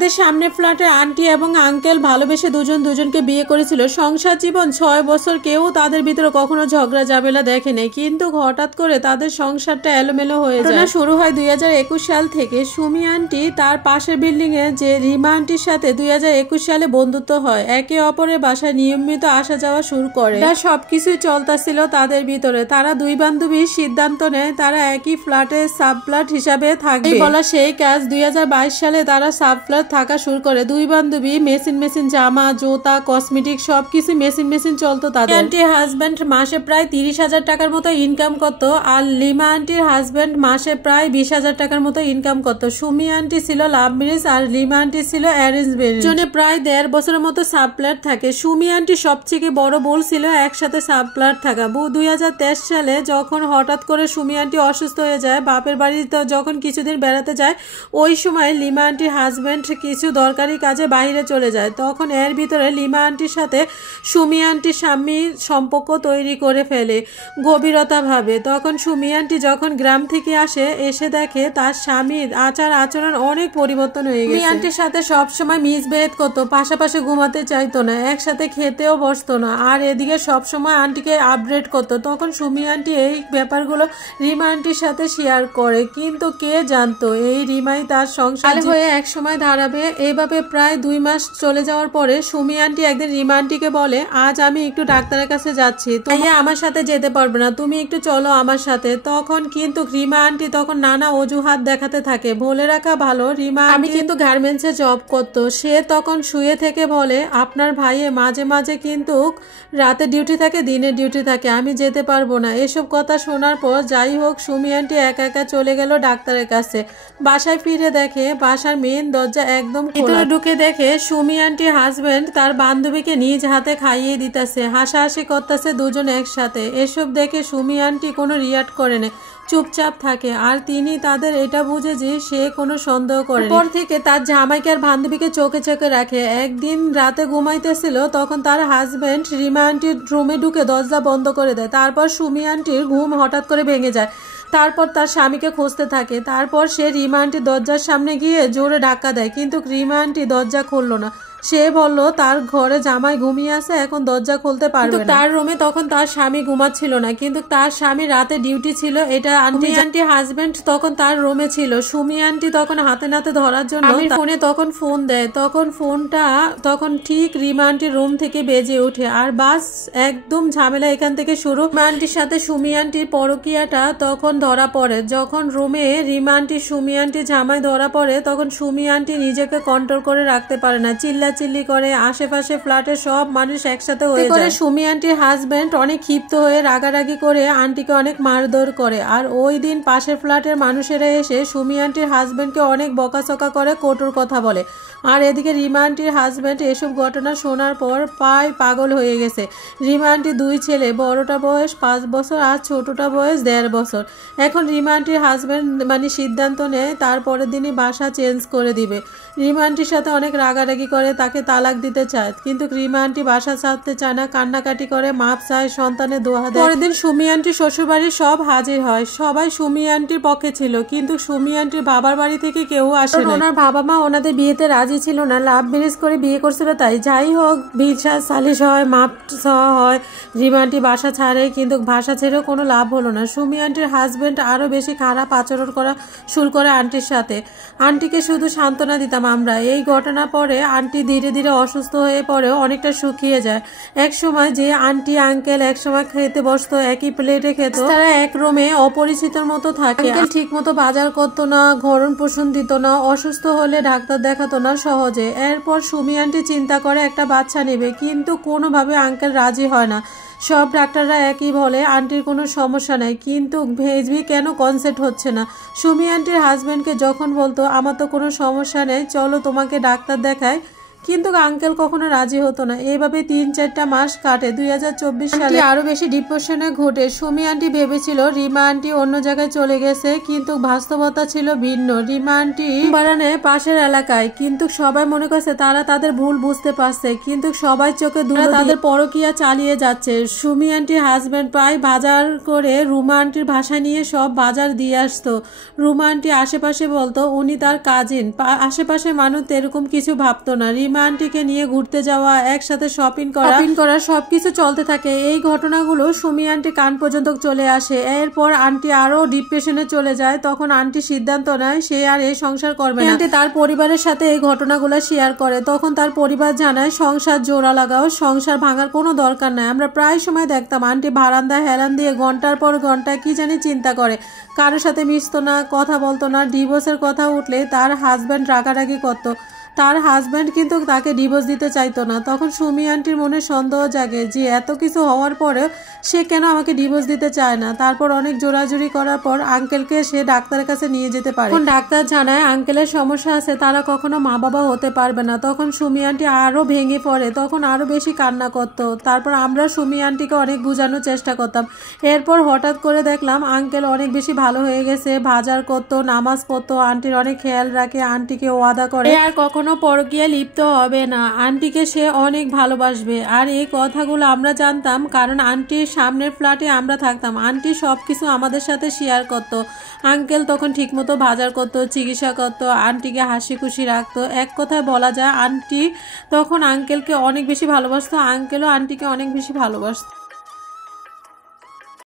তাদের সামনে ফ্ল্যাটে আন্টি এবং আঙ্কেল ভালোবেসে দুজন দুজনকে বিয়ে করেছিল। সংসার জীবন 6 বছর, কেউ তাদের ভিতরে কখনো ঝগড়া ঝামেলা দেখেনি, কিন্তু হঠাৎ করে তাদের সংসারটা এলোমেলো হয়ে যায়। শুরু হয় 2021 সাল থেকে। সুমি আন্টি তার পাশের বিল্ডিং এ যে রিমা আন্টির সাথে 2021 সালে বন্ধুত্ব হয়, একে অপরের বাসায় নিয়মিত আসা যাওয়া শুরু করে। সবকিছুই চলতেছিল তাদের ভিতরে। তারা দুই বান্ধবী সিদ্ধান্ত নেয় তারা একই ফ্ল্যাটে সাব ফ্ল্যাট হিসাবে থাকবে। বলা সেই কাজ 2022 সালে তারা সাব ফ্ল্যাট থাকা শুরু করে। দুই বান্ধবী মেশিন জামা, জুতা, কসমেটিক সবকিছু মেশিন চলতো তাদের। আন্টির হাজবেন্ড মাসে প্রায় 30,000 টাকার মতো ইনকাম করতো, আর লিমা আন্টির হাজবেন্ড মাসে প্রায় 20,000 টাকার মতো ইনকাম করতো। সুমি আন্টি ছিল লাভ ম্যারেজ আর লিমা আন্টি ছিল অ্যারেঞ্জ ম্যারেজ। জনে প্রায় 1.5 বছরের মতো সাব ফ্ল্যাট থাকে। সুমি আন্টি সবথেকে বড় ভুল ছিল একসাথে সাব ফ্ল্যাট থাকা। 2023 সালে যখন হঠাৎ করে সুমি আন্টি অসুস্থ হয়ে যায়, বাপের বাড়িতে যখন কিছুদিন বেড়াতে যায়, ওই সময় লিমা আন্টির হাজবেন্ড কিছু দরকারি কাজে বাইরে চলে যায়। তখন এর ভিতরে লিমা আন্টির সাথে সুমি আন্টির স্বামী সম্পর্ক তৈরি করে ফেলে গভীরতা ভাবে। তখন সুমি আন্টি যখন গ্রাম থেকে এসে দেখে তার স্বামীর আচরণ অনেক পরিবর্তন হয়ে গেছে। সুমি আন্টির সাথে সবসময় মিসবিহেভ করতো, পাশাপাশি ঘুমাতে চাইতো না, একসাথে খেতেও বসতো না, আর এদিকে সবসময় আন্টিকে আপডেট করতো। তখন সুমি আন্টি এই ব্যাপারগুলো রিমা আন্টির সাথে শেয়ার করে, কিন্তু কে জানতো এই রিমাই তার সংসার হয়ে এক সময় দাঁড়াবে। এইভাবে প্রায় 2 মাস চলে যাওয়ার পরে সুমি আন্টি একদিন রিমা আন্টিকে বলে, আজ আমি একটু ডাক্তারের কাছে যাচ্ছি, তুমি আমার সাথে যেতে পারবে না, তুমি একটু চলো আমার সাথে। তখন কিন্তু রিমা আন্টি তখন নানা অজুহাত দেখাতে থাকে। বলে রাখা ভালো, রিমা আমি কিন্তু গার্মেন্টসে জব করতো। সে তখন শুয়ে থেকে বলে, আপনার ভাইয়ে মাঝে মাঝে কিন্তু রাতে ডিউটি থাকে, দিনে ডিউটি থাকে, আমি যেতে পারবো না। এসব কথা শোনার পর যাই হোক সুমি আন্টি একা একা চলে গেল ডাক্তারের কাছে। বাসায় ফিরে দেখে বাসার মেন দরজা একদম খোলা। ঢুকে দেখে সুমি আন্টির হাজবেন্ড তার বান্ধবীকে নিজ হাতে খাইয়ে দিতেছে, হাসাহাসি করতেছে দুজন একসাথে। এসব দেখে সুমি আন্টি কোনো রিয়াক্ট করে না, চুপচাপ থাকে। আর তিনি তাদের এটা বুঝে যে সে কোনো সন্দেহ করে। পর থেকে তার জামাইকে আর বান্ধবীকে চোখে চোখে রাখে। একদিন রাতে ঘুমাইতেছিল, তখন তার হাজবেন্ড রিমা আন্টির রুমে ঢুকে দরজা বন্ধ করে দেয়। তারপর সুমি আন্টির ঘুম হঠাৎ করে ভেঙে যায়। তারপর তার স্বামীকে খুঁজতে থাকে। তারপর সে রিমা আন্টির দরজার সামনে গিয়ে জোরে ধাক্কা দেয়, কিন্তু রিমা আন্টি দরজা খুললো না। সে বলল তার ঘরে জামাই ঘুমিয়ে আছে, এখন দরজা খুলতে পারবে না। তার রুমে তখন তার স্বামী ঘুমাচ্ছিল না, কিন্তু তার স্বামী রাতে ডিউটি ছিল। এটা আন্টি হাজবেন্ড তখন তার রুমে ছিল। সুমি আন্টি তখন হাতে নাতে ধরার জন্য ফোনে তখন ফোন দেয়। তখন ফোনটা তখন ঠিক রিমা আন্টির রুম থেকে বেজে ওঠে। আর বাস একদম ঝামেলা এখান থেকে শুরু। রিমা আন্টির সাথে সুমি আন্টির পরকীয়াটা তখন ধরা পড়ে। যখন রুমে রিমা আন্টি সুমি আন্টি জামাই ধরা পড়ে, তখন সুমি আন্টি নিজেকে কন্ট্রোল করে রাখতে পারে না, চিল্লাচিল্লি করে। আশেপাশে ফ্ল্যাটের সব মানুষ একসাথে হয়ে যায়। সুমি আন্টির হাজবেন্ড অনেক ক্ষিপ্ত হয়ে রাগারাগি করে আন্টিকে অনেক মারধর করে। আর ওই দিন পাশের ফ্ল্যাটের মানুষেরা এসে সুমি আন্টির হাজবেন্ডকে অনেক বকাচকা করে, কটুর কথা বলে। আর এদিকে রিমা আন্টির হাজবেন্ড এসব ঘটনা শোনার পর প্রায় পাগল হয়ে গেছে। রিমা আন্টির 2 ছেলে, বড়টা বয়স 5 বছর আর ছোটটা বয়স 1.5 বছর। এখন রিমা আন্টির হাজবেন্ড সিদ্ধান্ত নেয় তারপরের দিনই বাসা চেঞ্জ করে দিবে। রিমা আন্টির সাথে অনেক রাগারাগি করে, তাকে তালাক দিতে চায়, কিন্তু রিমা আন্টি বাসা ছাড়তে চায় না, কান্নাকাটি করে, মাপ চায়, সন্তানের দোয়া দেয়। পরের দিন সুমি আন্টি শ্বশুরবাড়ির সব হাজির হয়। সবাই সুমি আন্টির পক্ষে ছিল, কিন্তু সুমি আন্টির বাবার বাড়ি থেকে কেউ আসে না। ওনার বাবা মা ওনাদের বিয়েতে রাজি ছিল না, লাভ ম্যারেজ করে বিয়ে করছিল। তাই যাই হোক বিচার সালিশ হয়, মাপ চাওয়া হয়, রিমা আন্টি বাসা ছাড়ে, কিন্তু বাসা ছেড়েও কোনো লাভ হলো না। সুমি আন্টির হাজবেন্ড আরো বেশি খারাপ আচরণ করা শুরু করে আন্টির সাথে। আন্টিকে শুধু সান্ত্বনা দিতাম আমরা। এই ঘটনার পরে আন্টি ধীরে ধীরে অসুস্থ হয়ে পড়েও অনেকটা শুকিয়ে যায়। এক সময় যে আন্টি আঙ্কেল এক সময় খেতে বসতো, একই প্লেটে খেত, তারা এক রুমে অপরিচিতর মতো থাকে। আঙ্কেল ঠিক মতো বাজার করতো না, ভরণ পোষণ দিত না, অসুস্থ হলে ডাক্তার দেখাতো না সহজে। এরপর সুমি আন্টি চিন্তা করে একটা বাচ্চা নেবে, কিন্তু কোনোভাবে আঙ্কেল রাজি হয় না। সব ডাক্তাররা একই বলে আন্টির কোনো সমস্যা নাই, কিন্তু ভেজবি কেন কনসেপ্ট হচ্ছে না। সুমি আন্টির হাজবেন্ডকে যখন বলতো আমার তো কোনো সমস্যা নেই, চলো তোমাকে ডাক্তার দেখায়, কিন্তু আঙ্কেল কখনো রাজি হতো না। এইভাবে 3-4টা মাস কাটে। 2024 সালে আরো বেশি ডিপ্রেশনে ঘটে। সুমি আন্টি ভেবেছিল রিমা আন্টি অন্য জায়গায় চলে গেছে, কিন্তু বাস্তবতা ছিল ভিন্ন। রিমা আন্টি বারানে পাশের এলাকায়, কিন্তু সবাই মনে করছে তারা তাদের ভুল বুঝতে পারছে, কিন্তু সবাই চোখে ধুলো তাদের পরকীয়া চালিয়ে যাচ্ছে। সুমি আন্টির হাজবেন্ড প্রায় বাজার করে রুমা আন্টির ভাষা নিয়ে সব বাজার দিয়ে আসতো। রুমা আন্টি আশেপাশে বলতো উনি তার কাজিন। আশেপাশে মানুষ এরকম কিছু ভাবতো না। রিমা আন্টিকে নিয়ে ঘুরতে যাওয়া, একসাথে শপিং করা সবকিছু চলতে থাকে। এই ঘটনাগুলো সুমি আন্টি কান পর্যন্ত চলে আসে। এরপর আন্টি আরো ডিপ্রেশনে চলে যায়। তখন আন্টি সিদ্ধান্ত নেয় সে আর এই সংসার করবে না। আন্টি তার পরিবারের সাথে এই ঘটনাগুলো শেয়ার করে। তখন তার পরিবার জানায় সংসার জোড়া লাগাও, সংসার ভাঙার কোনো দরকার নাই। আমরা প্রায় সময় দেখতাম আন্টি বারান্দায় হেলান দিয়ে ঘন্টার পর ঘন্টা কি জানি চিন্তা করে। কারোর সাথে মিশতো না, কথা বলতো না। ডিভোর্সের কথা উঠলে তার হাজব্যান্ড রাগারাগি করতো। তার হাজব্যান্ড কিন্তু তাকে ডিভোর্স দিতে চাইতো না। তখন সুমি আন্টির মনে সন্দেহ জাগে যে এত কিছু হওয়ার পরেও সে কেন আমাকে ডিভোর্স দিতে চায় না। তারপর অনেক জোরাজুরি করার পর আঙ্কেলকে সে ডাক্তারের কাছে নিয়ে যেতে পারে। ডাক্তার জানায় আঙ্কেলের সমস্যা আছে, তারা কখনো মা বাবা হতে পারবে না। তখন সুমি আন্টি আরো ভেঙে পড়ে, তখন আরো বেশি কান্না করতো। তারপর আমরা সুমি আন্টিকে অনেক বোঝানোর চেষ্টা করতাম। এরপর হঠাৎ করে দেখলাম আঙ্কেল অনেক বেশি ভালো হয়ে গেছে, বাজার করতো, নামাজ পড়তো, আন্টির অনেক খেয়াল রাখে, আন্টিকে ওয়াদা করে আর কখনো পরকীয়া লিপ্ত হবে না, আন্টিকে সে অনেক ভালোবাসবে। আর এই কথাগুলো আমরা জানতাম কারণ আন্টির সামনের ফ্ল্যাটে আমরা থাকতাম। আন্টি সবকিছু আমাদের সাথে শেয়ার করতো। আঙ্কেল তখন ঠিকমতো বাজার করতো, চিকিৎসা করতো, আন্টিকে হাসি খুশি রাখতো। এক কথায় বলা যায় আন্টি তখন আঙ্কেলকে অনেক বেশি ভালোবাসতো, আঙ্কেলও আন্টিকে অনেক বেশি ভালোবাসতো।